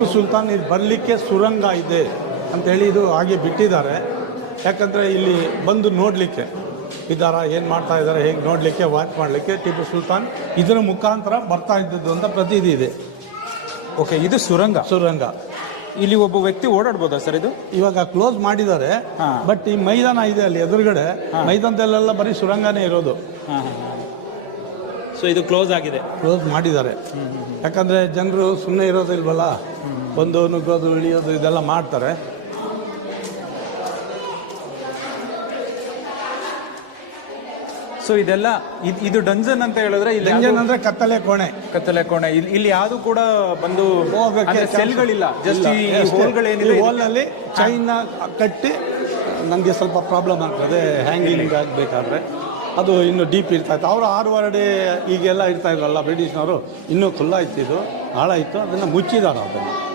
ಟಿಪ್ಪು ಸುಲ್ತಾನ್ ಇದು ಬರಲಿಕ್ಕೆ ಸುರಂಗ ಇದೆ ಅಂತೇಳಿ ಇದು ಹಾಗೆ ಬಿಟ್ಟಿದ್ದಾರೆ. ಯಾಕಂದರೆ ಇಲ್ಲಿ ಬಂದು ನೋಡಲಿಕ್ಕೆ ಇದ್ದಾರಾ, ಏನು ಮಾಡ್ತಾ ಇದ್ದಾರೆ, ಹೇಗೆ ನೋಡಲಿಕ್ಕೆ, ವಾಚ್ ಮಾಡಲಿಕ್ಕೆ ಟಿಪ್ಪು ಸುಲ್ತಾನ್ ಇದರ ಮುಖಾಂತರ ಬರ್ತಾ ಇದ್ದದ್ದು ಅಂತ ಪ್ರತೀತಿ ಇದೆ. ಓಕೆ, ಇದು ಸುರಂಗ. ಸುರಂಗ ಇಲ್ಲಿ ಒಬ್ಬ ವ್ಯಕ್ತಿ ಓಡಾಡ್ಬೋದಾ ಸರ್ ಇದು? ಇವಾಗ ಕ್ಲೋಸ್ ಮಾಡಿದ್ದಾರೆ. ಬಟ್ ಈ ಮೈದಾನ ಇದೆ ಅಲ್ಲಿ ಎದುರುಗಡೆ, ಮೈದಾನದಲ್ಲೆಲ್ಲ ಬರೀ ಸುರಂಗನೇ ಇರೋದು. ಸೊ ಇದು ಕ್ಲೋಸ್ ಆಗಿದೆ, ಕ್ಲೋಸ್ ಮಾಡಿದ್ದಾರೆ. ಯಾಕಂದರೆ ಜನರು ಸುಮ್ಮನೆ ಇರೋದಿಲ್ವಲ್ಲ, ಒಂದು ನುಗ್ಗೋದು ಇಳಿಯೋದು ಇದೆಲ್ಲ ಮಾಡ್ತಾರೆ. ಸೊ ಇದೆಲ್ಲ ಇದು ಡಂಜನ್ ಅಂತ ಹೇಳಿದ್ರೆ, ಇಲ್ಲಿ ಡಂಜನ್ ಅಂದ್ರೆ ಕತ್ತಲೆ ಕೋಣೆ. ಕತ್ತಲೆ ಕೋಣೆ. ಇಲ್ಲಿ ಯಾವುದು ಕೂಡ ಬಂದು ಹೋಗಕ್ಕೆ ಸೆಲ್ಗಳಿಲ್ಲ, ಜಸ್ಟ್ ಈ ಹೋಲ್ಗಳೇನಿದೆ, ಹೋಲ್ನಲ್ಲಿ ಚೈನ್ನ ಕಟ್ಟಿ ನನಗೆ ಸ್ವಲ್ಪ ಪ್ರಾಬ್ಲಮ್ ಆಗ್ತದೆ ಹ್ಯಾಂಗಿಂಗ್ ಆಗಬೇಕಾದ್ರೆ. ಅದು ಇನ್ನೂ ಡೀಪ್ ಇರ್ತಾ ಇತ್ತು. ಅವರು 6 ಅಡಿ ಈಗೆಲ್ಲ ಇರ್ತಾ ಇದ್ರಲ್ಲ ಬ್ರಿಟಿಷ್ನವರು, ಇನ್ನೂ ಖುಲ್ಲ ಇತ್ತು, ಇದು ಹಾಳಾಯಿತು, ಅದನ್ನು ಮುಚ್ಚಿದ್ದಾರೆ ಅದನ್ನು.